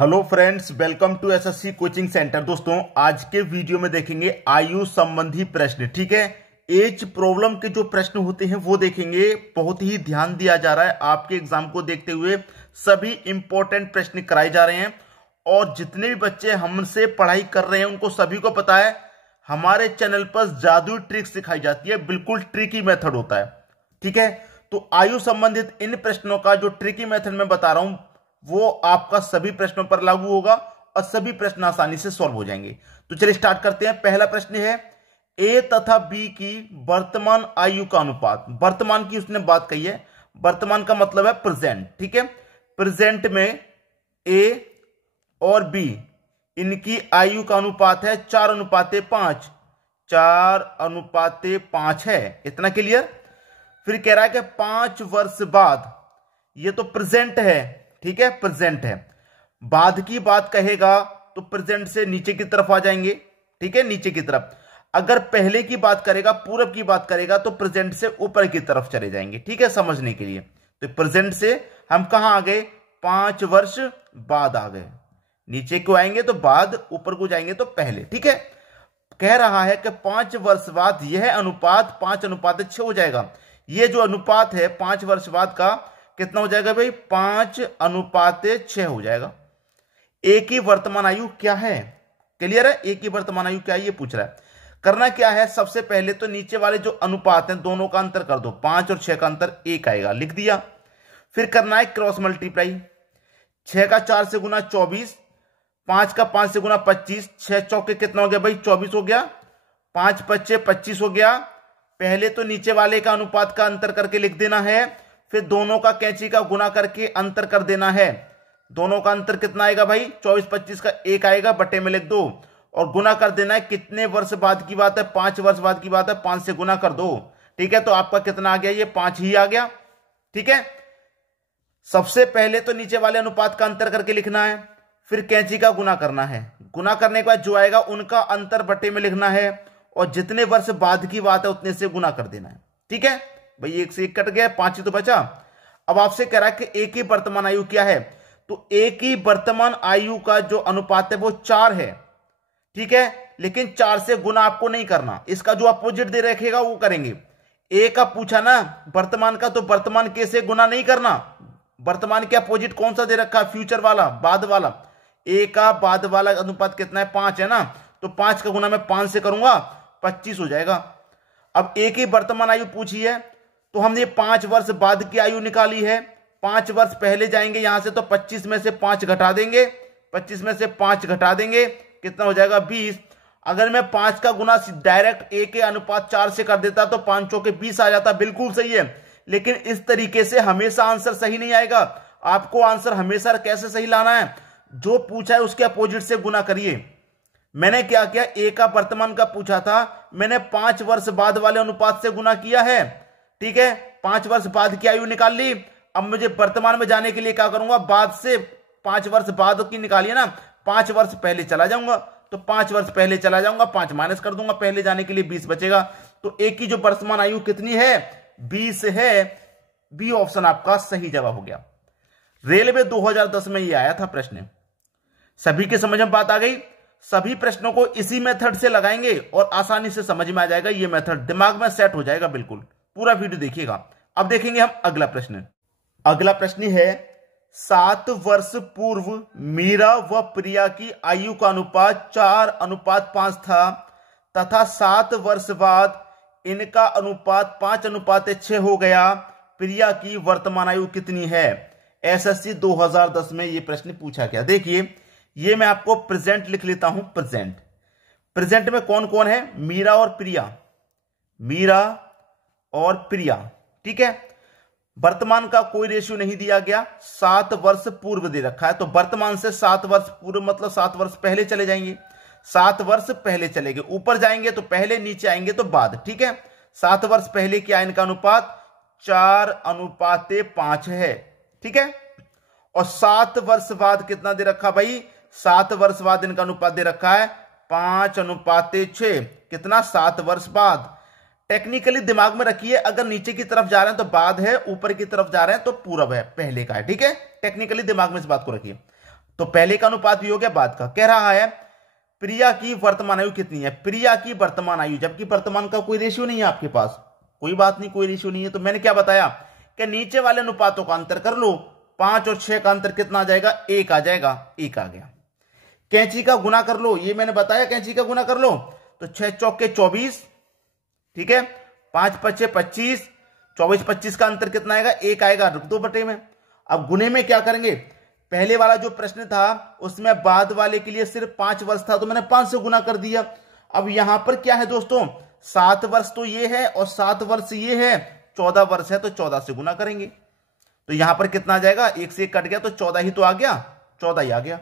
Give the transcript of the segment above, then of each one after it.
Hello friends, welcome to SSC coaching centre. दोस्तों, आज के वीडियो में देखेंगे आयु संबंधी प्रश्न। ठीक है, एज प्रॉब्लम के जो प्रश्न होते हैं वो देखेंगे। बहुत ही ध्यान दिया जा रहा है आपके एग्जाम को देखते हुए, सभी इंपॉर्टेंट प्रश्न कराए जा रहे हैं। और जितने भी बच्चे हमसे पढ़ाई कर रहे हैं उनको सभी को पता है हमारे चैनल पर जादुई ट्रिक सिखाई जाती है, बिल्कुल ट्रिकी मेथड होता है। ठीक है, तो आयु संबंधित इन प्रश्नों का जो ट्रिकी मेथड मैं बता रहा हूं वो आपका सभी प्रश्नों पर लागू होगा और सभी प्रश्न आसानी से सॉल्व हो जाएंगे। तो चलिए स्टार्ट करते हैं। पहला प्रश्न है, ए तथा बी की वर्तमान आयु का अनुपात। वर्तमान की उसने बात कही है, वर्तमान का मतलब है प्रेजेंट। ठीक है, प्रेजेंट में ए और बी इनकी आयु का अनुपात है 4:5। 4:5 है, इतना क्लियर। फिर कह रहा है कि 5 वर्ष बाद, ये तो प्रेजेंट है। ठीक है, प्रेजेंट है। बाद की बात कहेगा तो प्रेजेंट से नीचे की तरफ आ जाएंगे। ठीक है, नीचे की तरफ। अगर पहले की बात करेगा, पूर्व की बात करेगा तो प्रेजेंट से ऊपर की तरफ चले जाएंगे। ठीक है, समझने के लिए। तो प्रेजेंट से हम कहां आ गए? 5 वर्ष बाद आ गए। नीचे को आएंगे तो बाद, ऊपर को जाएंगे तो पहले। ठीक है, कह रहा है कि 5 वर्ष बाद यह अनुपात 5:6 हो जाएगा। यह जो अनुपात है 5 वर्ष बाद का कितना हो जाएगा भाई? 5:6 हो जाएगा। ए की वर्तमान आयु क्या है? क्लियर है? ए की वर्तमान आयु क्या है ये पूछ रहा है। करना क्या है, सबसे पहले तो नीचे वाले जो अनुपात हैं दोनों का अंतर कर दो। 5 और 6 का अंतर 1 आएगा, लिख दिया। फिर करना है क्रॉस मल्टीप्लाई। 6 का 4 से गुना 24, 5 का 5 से गुना 25। 6 चौके कितना हो गया भाई? 24 हो गया। 5 5 25 हो गया। पहले तो नीचे वाले का अनुपात का अंतर करके लिख देना है, फिर दोनों का कैंची का गुना करके अंतर कर देना है। दोनों का अंतर कितना आएगा भाई? 24 25 का 1 आएगा, बटे में लिख दो और गुना कर देना है। कितने वर्ष बाद की बात है? 5 वर्ष बाद की बात है, 5 से गुना कर दो। ठीक है, तो आपका कितना आ गया? ये 5 ही आ गया। ठीक है, सबसे पहले तो नीचे वाले अनुपात का अंतर करके लिखना है, फिर कैंची का गुना करना है। गुना करने के बाद जो आएगा उनका अंतर बटे में लिखना है और जितने वर्ष बाद की बात है उतने से गुना कर देना है। ठीक है भाई, 1 से 1 कट गया, 5 ही तो बचा। अब आपसे कह रहा है कि ए की वर्तमान आयु क्या है, तो ए की वर्तमान आयु का जो अनुपात है वो 4 है। ठीक है, लेकिन 4 से गुना आपको नहीं करना, इसका जो अपोजिट दे रखेगा वो करेंगे। ए का पूछा ना वर्तमान का, तो वर्तमान के से गुना नहीं करना। वर्तमान के अपोजिट कौन सा दे रखा है? फ्यूचर वाला, बाद वाला। ए का बाद वाला अनुपात कितना है? 5 है ना, तो 5 का गुना मैं 5 से करूंगा, 25 हो जाएगा। अब ए की वर्तमान आयु पूछी है तो हमने 5 वर्ष बाद की आयु निकाली है। 5 वर्ष पहले जाएंगे यहां से तो 25 में से 5 घटा देंगे। 25 में से 5 घटा देंगे, कितना हो जाएगा? 20। अगर मैं 5 का गुना डायरेक्ट ए के अनुपात 4 से कर देता तो 5 चौके 20 आ जाता। बिल्कुल सही है, लेकिन इस तरीके से हमेशा आंसर सही नहीं आएगा। आपको आंसर हमेशा कैसे सही लाना है? जो पूछा है उसके अपोजिट से गुना करिए। मैंने क्या किया, ए का वर्तमान का पूछा था, मैंने 5 वर्ष बाद वाले अनुपात से गुना किया है। ठीक है, 5 वर्ष बाद की आयु निकाल ली। अब मुझे वर्तमान में जाने के लिए क्या करूंगा? बाद से 5 वर्ष बाद की निकालिए ना, 5 वर्ष पहले चला जाऊंगा, तो 5 वर्ष पहले चला जाऊंगा, 5 माइनस कर दूंगा पहले जाने के लिए, 20 बचेगा। तो ए की जो वर्तमान आयु कितनी है? 20 है। बी ऑप्शन आपका सही जवाब हो गया। रेलवे 2010 में ये आया था प्रश्न। सभी के समझ में बात आ गई? सभी प्रश्नों को इसी मेथड से लगाएंगे और आसानी से समझ में आ जाएगा। ये मेथड दिमाग में सेट हो जाएगा बिल्कुल। पूरा वीडियो देखिएगा। अब देखेंगे हम अगला प्रश्न। अगला प्रश्न है, 7 वर्ष पूर्व मीरा व प्रिया की आयु का अनुपात 4:5 था तथा 7 वर्ष बाद इनका अनुपात 5:6 हो गया। प्रिया की वर्तमान आयु कितनी है? एसएससी 2010 में यह प्रश्न पूछा गया। देखिए, ये मैं आपको प्रेजेंट लिख लेता हूं। प्रेजेंट में कौन कौन है? मीरा और प्रिया। मीरा और प्रिया। ठीक है, वर्तमान का कोई रेशियो नहीं दिया गया। 7 वर्ष पूर्व दे रखा है, तो वर्तमान से 7 वर्ष पूर्व मतलब 7 वर्ष पहले चले जाएंगे। 7 वर्ष पहले चले गए, ऊपर जाएंगे तो पहले, नीचे आएंगे तो बाद। ठीक है, 7 वर्ष पहले क्या इनका अनुपात? 4:5 है। ठीक है, और 7 वर्ष बाद कितना दे रखा भाई? 7 वर्ष बाद इनका अनुपात दे रखा है 5:6। कितना? 7 वर्ष बाद। टेक्निकली दिमाग में रखिए, अगर नीचे की तरफ जा रहे हैं तो बाद है, ऊपर की तरफ जा रहे हैं तो पूरब है, पहले का है। ठीक है, टेक्निकली दिमाग में इस बात को रखिए। तो पहले का अनुपात भी हो गया, बाद का। कह रहा है प्रिया की वर्तमान आयु कितनी है, प्रिया की वर्तमान आयु, जबकि वर्तमान का कोई रेशियो नहीं है आपके पास, कोई बात नहीं, कोई रेशियो नहीं है। तो मैंने क्या बताया कि नीचे वाले अनुपातों का अंतर कर लो, 5 और 6 का अंतर कितना आ जाएगा, 1 आ जाएगा, 1 आ गया। कैंची का गुना कर लो, ये मैंने बताया, कैंची का गुना कर लो, तो 6 चौके 24, ठीक है, 5 पचे 25, 24 25 का अंतर कितना आएगा, 1 आएगा, रुक दो बटे में। अब गुने में क्या करेंगे, पहले वाला जो प्रश्न था उसमें बाद वाले के लिए सिर्फ 5 वर्ष था, तो मैंने 5 से गुना कर दिया। अब यहां पर क्या है दोस्तों, 7 वर्ष तो ये है और 7 वर्ष ये है, 14 वर्ष है, तो 14 से गुना करेंगे। तो यहां पर कितना आ जाएगा, 1 से 1 कट गया, तो 14 ही तो आ गया, 14 ही आ गया।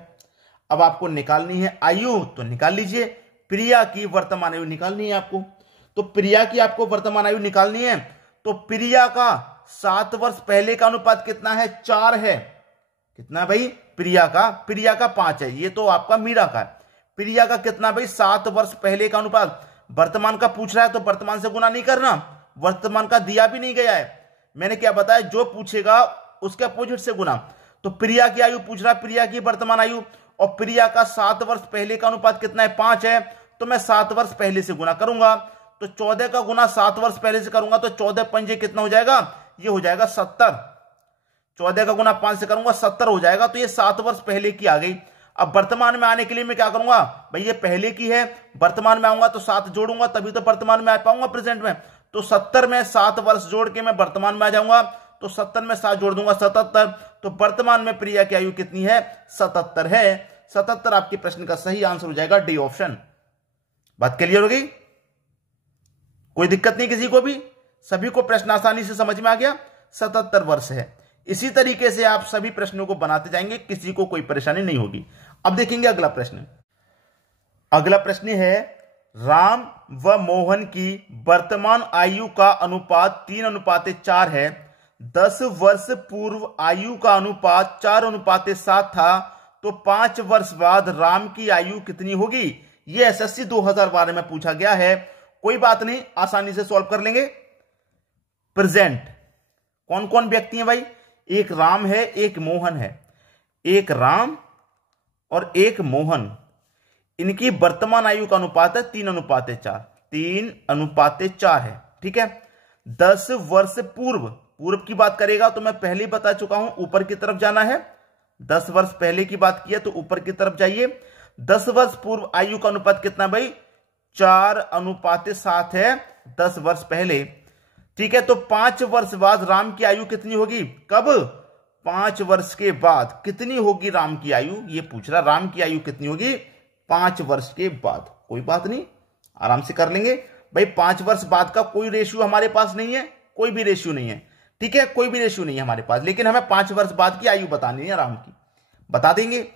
अब आपको निकालनी है आयु, तो निकाल लीजिए, प्रिया की वर्तमान आयु निकालनी है आपको। तो प्रिया की आपको वर्तमान आयु निकालनी है, तो प्रिया का 7 वर्ष पहले का अनुपात कितना है, 4 है। कितना भाई, प्रिया का 5 है, ये तो आपका मीरा का है। प्रिया का कितना भाई, 7 वर्ष पहले का अनुपात, वर्तमान का पूछ रहा है तो वर्तमान से गुना नहीं करना, वर्तमान का दिया भी नहीं गया है। मैंने क्या बताया, जो पूछेगा उसके अपोजिट से गुना। तो प्रिया की आयु पूछ रहा है, प्रिया की वर्तमान आयु, और प्रिया का 7 वर्ष पहले का अनुपात कितना है, 5 है, तो मैं 7 वर्ष पहले से गुना करूंगा। तो 14 का गुना 7 वर्ष पहले से करूंगा, तो 14 पंजे कितना हो जाएगा, ये हो जाएगा 70। 14 का गुना 5 से करूंगा, 70 हो जाएगा। तो ये 7 वर्ष पहले की आ गई। अब वर्तमान में आने के लिए मैं क्या करूंगा भाई, ये पहले की है, वर्तमान में आऊंगा तो 7 जोड़ूंगा, तभी तो वर्तमान में आ पाऊंगा प्रेजेंट में। तो 70 में 7 वर्ष जोड़ के मैं वर्तमान में आ जाऊंगा, तो 70 में 7 जोड़ दूंगा, 77। तो वर्तमान में प्रिया की आयु कितनी है, 77 है। 77 आपके प्रश्न का सही आंसर हो जाएगा, डी ऑप्शन। बात क्लियर हो गई, कोई दिक्कत नहीं किसी को भी, सभी को प्रश्न आसानी से समझ में आ गया, 77 वर्ष है। इसी तरीके से आप सभी प्रश्नों को बनाते जाएंगे, किसी को कोई परेशानी नहीं होगी। अब देखेंगे अगला प्रश्न। अगला प्रश्न है, राम व मोहन की वर्तमान आयु का अनुपात 3:4 है। 10 वर्ष पूर्व आयु का अनुपात 4:7 था, तो 5 वर्ष बाद राम की आयु कितनी होगी। यह एसएससी 2012 में पूछा गया है, कोई बात नहीं, आसानी से सॉल्व कर लेंगे। प्रेजेंट कौन कौन व्यक्ति हैं भाई, एक राम है, एक मोहन है, एक राम और एक मोहन, इनकी वर्तमान आयु का अनुपात है 3:4, 3:4 है, ठीक है। 10 वर्ष पूर्व की बात करेगा तो मैं पहले ही बता चुका हूं, ऊपर की तरफ जाना है। 10 वर्ष पहले की बात की है तो ऊपर की तरफ जाइए। 10 वर्ष पूर्व आयु का अनुपात कितना भाई, 4:7 है, 10 वर्ष पहले, ठीक है। तो 5 वर्ष बाद राम की आयु कितनी होगी, कब, 5 वर्ष के बाद कितनी होगी राम की आयु, ये पूछ रहा, राम की आयु कितनी होगी 5 वर्ष के बाद। कोई बात नहीं, आराम से कर लेंगे भाई। 5 वर्ष बाद का कोई रेशियो हमारे पास नहीं है, कोई भी रेशियो नहीं है, ठीक है, कोई भी रेशियो नहीं है हमारे पास, लेकिन हमें 5 वर्ष बाद की आयु बतानी है राम की, बता देंगे।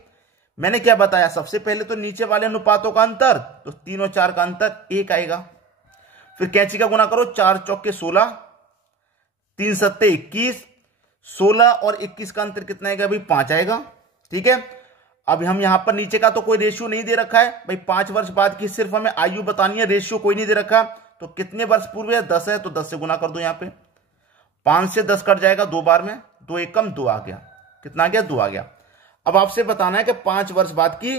मैंने क्या बताया, सबसे पहले तो नीचे वाले अनुपातों का अंतर, तो 3 और 4 का अंतर 1 आएगा। फिर कैंची का गुना करो, 4 चौके 16, 3 सत्ते 21, 16 और 21 का अंतर कितना आएगा भाई, 5 आएगा, ठीक है। अब हम यहां पर नीचे का तो कोई रेशियो नहीं दे रखा है भाई, 5 वर्ष बाद की सिर्फ हमें आयु बतानी है, रेशियो कोई नहीं दे रखा। तो कितने वर्ष पूर्व है, 10 है, तो 10 से गुना कर दो, यहां पे 5 से 10 कट जाएगा 2 बार में, 2 एकम 2 आ गया, कितना आ गया, 2 आ गया। अब आपसे बताना है कि 5 वर्ष बाद की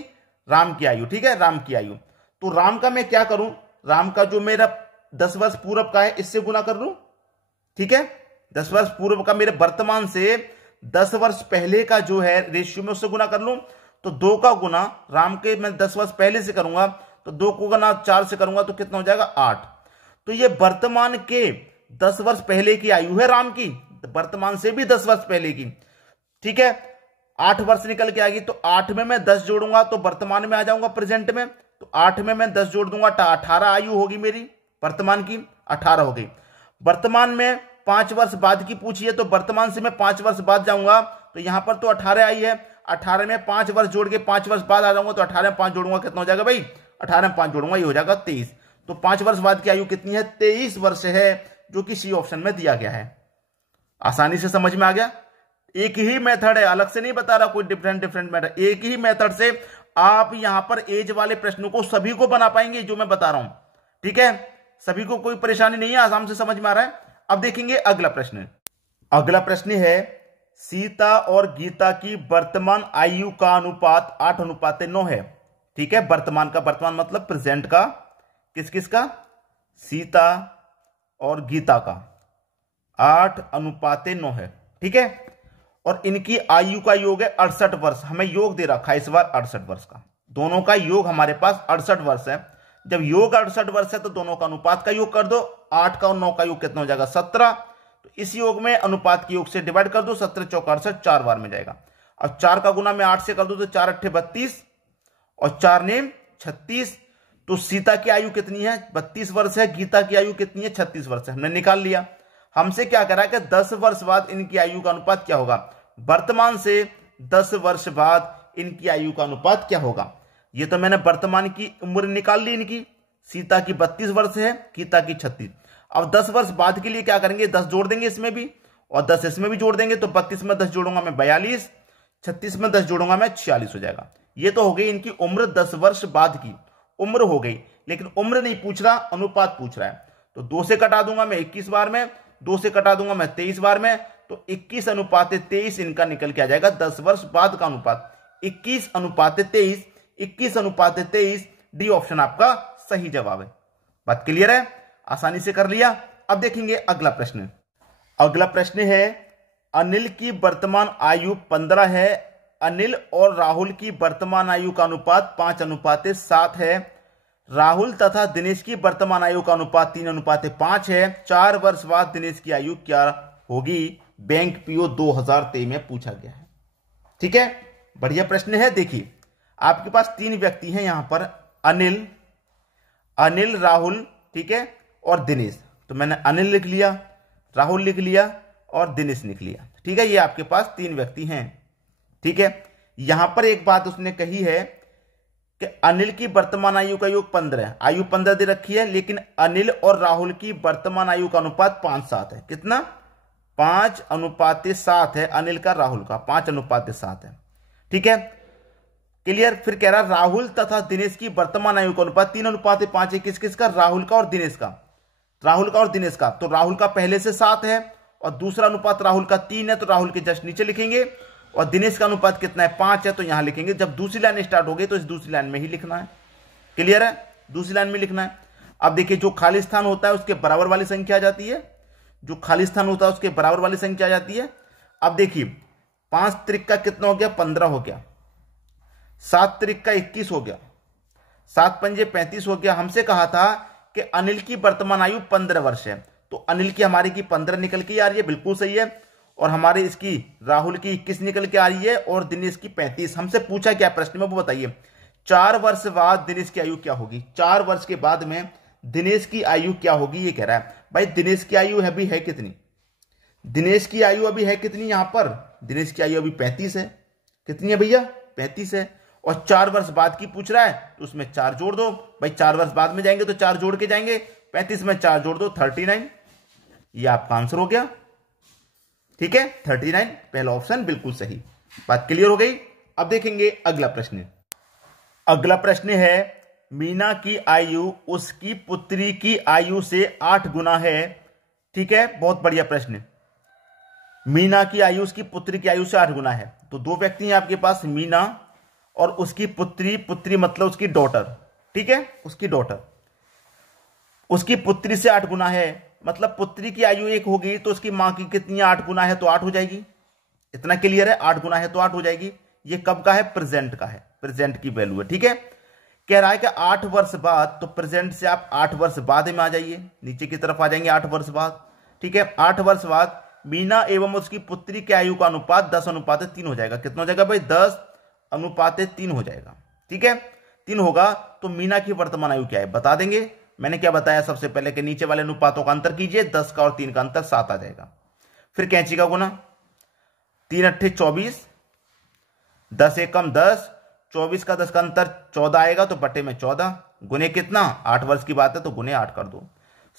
राम की आयु, ठीक है, राम की आयु। तो राम का मैं क्या करूं, राम का जो मेरा 10 वर्ष पूर्व का है इससे गुना कर लूं, ठीक है। 10 वर्ष पूर्व का मेरे वर्तमान से 10 वर्ष पहले का जो है रेशियो में उससे गुना कर लूं। तो 2 का गुना राम के मैं 10 वर्ष पहले से करूंगा, तो 2 को गुना 4 से करूंगा तो कितना हो जाएगा, 8। तो ये वर्तमान के 10 वर्ष पहले की आयु है राम की, वर्तमान से भी 10 वर्ष पहले की, ठीक है। 8 वर्ष निकल के आएगी, तो 8 में मैं 10 जोड़ूंगा तो वर्तमान में आ जाऊंगा प्रेजेंट में, तो 8 में मैं 10 जोड़ दूंगा, 18 आयु होगी मेरी वर्तमान की, 18 हो गई। वर्तमान में 5 वर्ष बाद की पूछी है, तो वर्तमान से मैं 5 वर्ष बाद जाऊंगा, तो यहां पर तो 18 आई है, 18 में 5 वर्ष जोड़ के 5 वर्ष बाद आ जाऊंगा, तो 18 में 5 जोड़ूंगा, कितना हो जाएगा भाई, 18 में 5 जोड़ूंगा, ये हो जाएगा 23। तो 5 वर्ष बाद की आयु कितनी है, 23 वर्ष है, जो कि सी ऑप्शन में दिया गया है। आसानी से समझ में आ गया। एक ही मेथड है, अलग से नहीं बता रहा कोई डिफरेंट मेथड, एक ही मेथड से आप यहां पर एज वाले प्रश्नों को सभी को बना पाएंगे जो मैं बता रहा हूं, ठीक है। सभी को कोई परेशानी नहीं है, आराम से समझ में आ रहा है। अब देखेंगे अगला प्रश्न। अगला प्रश्न है, सीता और गीता की वर्तमान आयु का अनुपात 8:9 है। ठीक है, वर्तमान का, वर्तमान मतलब प्रेजेंट का, किस किस का, सीता और गीता का 8:9 है। ठीक है, और इनकी आयु का योग है 68 वर्ष। हमें योग दे रखा है इस बार 68 वर्ष का, दोनों का योग हमारे पास 68 वर्ष है। जब योग 68 वर्ष है तो दोनों का अनुपात का योग कर दो, 8 का और 9 का योग कितना हो जाएगा, 17। तो इस योग में अनुपात के योग से डिवाइड कर दो, 17 चौका 68, 4 बार में जाएगा। और 4 का गुना में 8 से कर दो तो 4 अट्ठे 32 और 4 नेम 36। तो सीता की आयु कितनी है, 32 वर्ष है, गीता की आयु कितनी है, 36 वर्ष है। हमने निकाल लिया। हमसे क्या करा कि 10 वर्ष बाद इनकी आयु का अनुपात क्या होगा, वर्तमान से 10 वर्ष बाद इनकी आयु का अनुपात क्या होगा। ये तो मैंने वर्तमान की उम्र निकाल ली इनकी, सीता की 32 वर्ष है, गीता की 36। अब 10 वर्ष बाद के लिए क्या करेंगे, 10 जोड़ देंगे इसमें भी और 10 इसमें भी जोड़ देंगे। तो 32 में 10 जोड़ूंगा मैं 42, 36 में 10 जोड़ूंगा मैं 46 हो जाएगा। ये तो हो गई इनकी उम्र, 10 वर्ष बाद की उम्र हो गई। लेकिन उम्र नहीं पूछ रहा, अनुपात पूछ रहा है। तो 2 से कटा दूंगा मैं 21 बार में, 2 से कटा दूंगा मैं 23 बार में, तो 21:23 इनका निकल के आ जाएगा 10 वर्ष बाद का अनुपात 21:23। 21:23 डी ऑप्शन आपका सही जवाब है। बात क्लियर है, आसानी से कर लिया। अब देखेंगे अगला प्रश्न। अगला प्रश्न है, अनिल की वर्तमान आयु 15 है, अनिल और राहुल की वर्तमान आयु का अनुपात 5:7 है। राहुल तथा दिनेश की वर्तमान आयु का अनुपात 3:5 है। 4 वर्ष बाद दिनेश की आयु क्या होगी, बैंक पीओ 2023 में पूछा गया है। ठीक है, बढ़िया प्रश्न है। देखिए आपके पास 3 व्यक्ति हैं यहां पर, अनिल, राहुल, ठीक है, और दिनेश। तो मैंने अनिल लिख लिया, राहुल लिख लिया और दिनेश लिख लिया। ठीक है, ये आपके पास 3 व्यक्ति हैं। ठीक है, यहां पर एक बात उसने कही है कि अनिल की वर्तमान आयु का योग 15 है, आयु 15 दे रखी है, लेकिन अनिल और राहुल की वर्तमान आयु का अनुपात 5:7 है। कितना, 5:7 है अनिल का, राहुल का 5:7 है। ठीक है, क्लियर। फिर कह रहा राहुल तथा दिनेश की वर्तमान आयु का अनुपात 3:5 है। किस किस का, राहुल का और दिनेश का, राहुल का और दिनेश का। तो राहुल का पहले से 7 है और दूसरा अनुपात राहुल का 3 है, तो राहुल के जस्ट नीचे लिखेंगे। और दिनेश का अनुपात कितना है, 5 है, तो यहां लिखेंगे। जब दूसरी लाइन स्टार्ट हो गई तो इस दूसरी लाइन में ही लिखना है। क्लियर है, दूसरी लाइन में लिखना है। अब देखिए जो खाली स्थान होता है उसके बराबर वाली संख्या आ जाती है, जो खाली स्थान होता है उसके बराबर वाली संख्या आ जाती है। अब देखिए 5 त्रिक का कितना हो गया, 15 हो गया, 7 त्रिक का 21 हो गया, 7 पंजे 35 हो गया। हमसे कहा था कि अनिल की वर्तमान आयु 15 वर्ष है, तो अनिल की हमारी की 15 निकल के आ रही है, बिल्कुल सही है। और हमारे इसकी राहुल की 21 निकल के आ रही है और दिनेश की 35। हमसे पूछा क्या प्रश्न में वो बताइए। 4 वर्ष बाद दिनेश की आयु क्या होगी, 4 वर्ष के बाद में दिनेश की आयु क्या होगी, ये कह रहा है। भाई दिनेश की आयु अभी है कितनी, दिनेश की आयु अभी है कितनी, यहां पर दिनेश की आयु अभी 35 है। कितनी है भैया, 35 है। और 4 वर्ष बाद की पूछ रहा है तो उसमें 4 जोड़ दो। भाई 4 वर्ष बाद में जाएंगे तो 4 जोड़ के जाएंगे, 35 में 4 जोड़ दो 39। ये आपका आंसर हो गया। ठीक है, 39 पहला ऑप्शन बिल्कुल सही। बात क्लियर हो गई। अब देखेंगे अगला प्रश्न। अगला प्रश्न है, मीना की आयु उसकी पुत्री की आयु से 8 गुना है। ठीक है, बहुत बढ़िया प्रश्न। मीना की आयु उसकी पुत्री की आयु से 8 गुना है। तो 2 व्यक्ति हैं आपके पास, मीना और उसकी पुत्री, पुत्री मतलब उसकी डॉटर। ठीक है, उसकी डॉटर, उसकी पुत्री से 8 गुना है, मतलब पुत्री की आयु 1 होगी तो उसकी मां की कितनी, 8 गुना है तो 8 हो जाएगी। इतना क्लियर है, 8 गुना है तो 8 हो जाएगी। ये कब का है, प्रेजेंट का है, प्रेजेंट की वैल्यू है। ठीक है, कह रहा है कि 8 वर्ष बाद, तो प्रेजेंट से आप 8 वर्ष बाद में आ जाइए, नीचे की तरफ आ जाएंगे 8 वर्ष बाद। ठीक है, 8 वर्ष बाद मीना एवं उसकी पुत्री की आयु का अनुपात 10:3 हो जाएगा। कितना हो जाएगा भाई, 10:3 हो जाएगा। ठीक है, 3 होगा तो मीना की वर्तमान आयु क्या है बता देंगे। मैंने क्या बताया सबसे पहले कि नीचे वाले अनुपातों का अंतर कीजिए, 10 का और 3 का अंतर 7 आ जाएगा। फिर कैंची का गुना, 3 अट्ठे 24, 10 एकम 10, 24 का 10 का अंतर 14 आएगा तो बटे में 14, गुने कितना, 8 वर्ष की बात है तो गुने 8 कर दो।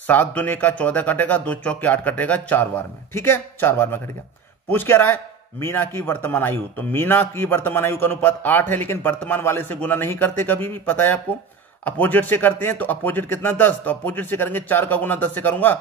7 दुने का 14 कटेगा, 2 चौक के 8 कटेगा 4 बार में। ठीक है, 4 बार में कट गया। पूछ क्या रहा है, मीना की वर्तमान आयु। तो मीना की वर्तमान आयु का अनुपात 8 है, लेकिन वर्तमान वाले से गुना नहीं करते कभी भी, पता है आपको, अपोजिट से करते हैं। तो अपोजिट कितना, 10, तो अपोजिट से करेंगे, 4 का गुना 10 से करूंगा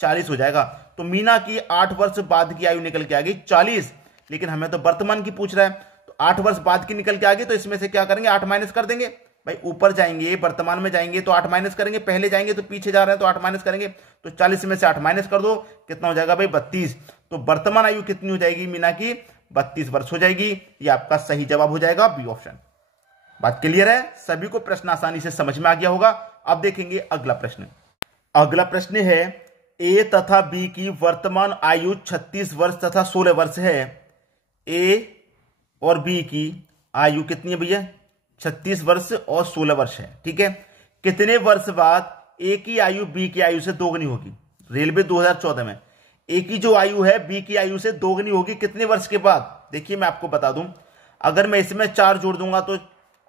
40 हो जाएगा। तो मीना की 8 वर्ष बाद की आयु निकल के आ गई 40, लेकिन हमें तो वर्तमान की पूछ रहा है। तो 8 वर्ष बाद की निकल के आ गई, तो इसमें से क्या करेंगे, 8 माइनस कर देंगे। भाई ऊपर जाएंगे, वर्तमान में जाएंगे तो 8 माइनस करेंगे, पहले जाएंगे तो पीछे जा रहे हैं तो 8 माइनस करेंगे। तो 40 में से 8 माइनस कर दो, कितना हो जाएगा भाई 32। तो वर्तमान आयु कितनी हो जाएगी मीना की, 32 वर्ष हो जाएगी। ये आपका सही जवाब हो जाएगा बी ऑप्शन। बात क्लियर है, सभी को प्रश्न आसानी से समझ में आ गया होगा। अब देखेंगे अगला प्रश्न। अगला प्रश्न है, ए तथा बी की वर्तमान आयु 36 वर्ष तथा 16 वर्ष है। ए और बी की आयु कितनी है भैया, 36 वर्ष और 16 वर्ष है। ठीक है, कितने वर्ष बाद ए की आयु बी की आयु से दोगुनी होगी। रेलवे 2014 में ए की जो आयु है बी की आयु से दोगुनी होगी कितने वर्ष के बाद। देखिए मैं आपको बता दूं, अगर मैं इसमें 4 जोड़ दूंगा तो,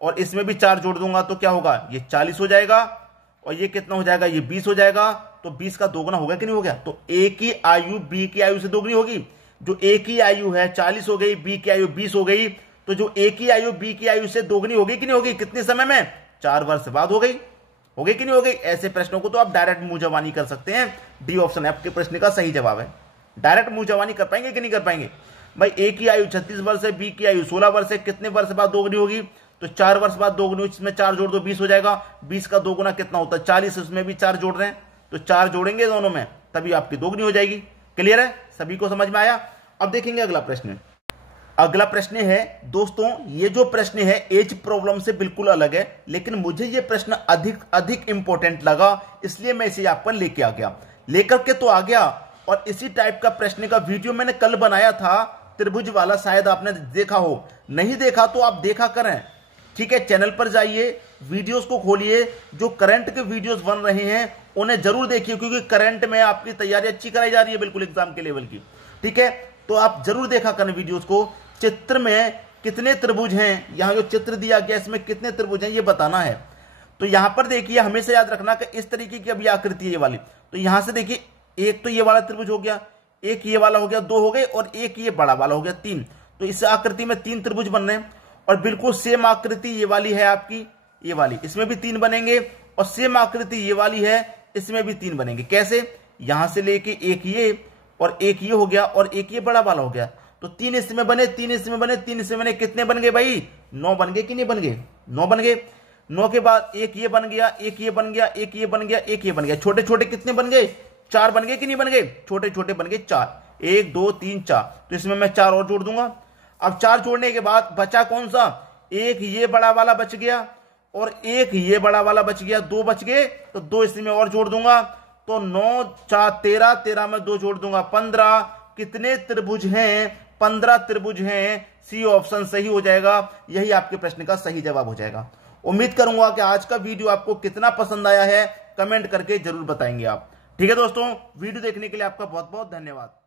और इसमें भी 4 जोड़ दूंगा तो क्या होगा, ये 40 हो जाएगा, और ये कितना हो जाएगा, ये 20 हो जाएगा। तो 20 का दोगुना होगा कि नहीं हो गया। तो ए की आयु बी की आयु से दोगुनी होगी। जो ए की आयु है 40 हो गई, बी की आयु 20 हो गई। तो जो ए की आयु बी की आयु से दोगुनी होगी कि नहीं होगी, कितने समय में, 4 वर्ष बाद हो गई कि नहीं हो गई। ऐसे प्रश्नों को तो आप डायरेक्ट मुंह जवानी कर सकते हैं। डी ऑप्शन आपके प्रश्न का सही जवाब है। डायरेक्ट मुंह जवानी कर पाएंगे कि नहीं कर पाएंगे। भाई ए की आयु 36 वर्ष है, बी की आयु 16 वर्ष है, कितने वर्ष बाद दोगुनी होगी, तो 4 वर्ष बाद दोगुनी, इसमें 4 जोड़ दो 20 हो जाएगा। 20 का दोगुना कितना होता है 40, उसमें भी 4 जोड़ रहे हैं, तो 4 जोड़ेंगे दोनों में तभी आपकी दोगुनी हो जाएगी। क्लियर है, सभी को समझ में आया। अब देखेंगे अगला प्रश्न। अगला प्रश्न है दोस्तों, ये जो प्रश्न है एज प्रॉब्लम से बिल्कुल अलग है, लेकिन मुझे ये प्रश्न अधिक इंपॉर्टेंट लगा, इसलिए मैं इसे आप पर लेकर के तो आ गया। और इसी टाइप का प्रश्न का वीडियो मैंने कल बनाया था, त्रिभुज वाला, शायद आपने देखा हो, नहीं देखा तो आप देखा करें। ठीक है, चैनल पर जाइए, वीडियोस को खोलिए, जो करंट के वीडियोस बन रहे हैं उन्हें जरूर देखिए, क्योंकि करंट में आपकी तैयारी अच्छी कराई जा रही है, बिल्कुल एग्जाम के लेवल की। ठीक है, तो आप जरूर देखा करें वीडियोस को। चित्र में कितने त्रिभुज हैं, यहां जो चित्र दिया गया इसमें कितने त्रिभुज हैं ये बताना है। तो यहां पर देखिए, हमेशा याद रखना कि इस तरीके की अभी आकृति है ये वाली। तो यहां से देखिए, एक तो ये वाला त्रिभुज हो गया, एक ये वाला हो गया, 2 हो गए, और एक ये बड़ा वाला हो गया 3। तो इस आकृति में 3 त्रिभुज बन रहे हैं। और बिल्कुल सेम आकृति ये वाली है आपकी, ये वाली, इसमें भी 3 बनेंगे। और सेम आकृति ये वाली है, इसमें भी 3 बनेंगे। कैसे, यहां से लेके एक ये और एक ये हो गया, और एक ये बड़ा वाला हो गया। तो 3 इसमें बने, 3 इसमें बने, 3 इसमें बने, कितने बन गए भाई, 9 बन गए कि नहीं बन गए, 9 बन गए। 9 के बाद एक ये बन गया, एक ये बन गया, एक ये बन गया, एक ये बन गया। छोटे छोटे कितने बन गए, 4 बन गए कि नहीं बन गए, छोटे छोटे बन गए 4, 1 2 3 4। तो इसमें मैं 4 और जोड़ दूंगा। अब 4 जोड़ने के बाद बचा कौन सा, एक ये बड़ा वाला बच गया, और एक ये बड़ा वाला बच गया, 2 बच गए। तो 2 इसमें और जोड़ दूंगा, तो 9 4 13, 13 में 2 जोड़ दूंगा 15। कितने त्रिभुज हैं, 15 त्रिभुज हैं। सी ऑप्शन सही हो जाएगा, यही आपके प्रश्न का सही जवाब हो जाएगा। उम्मीद करूंगा कि आज का वीडियो आपको कितना पसंद आया है, कमेंट करके जरूर बताएंगे आप। ठीक है दोस्तों, वीडियो देखने के लिए आपका बहुत बहुत धन्यवाद।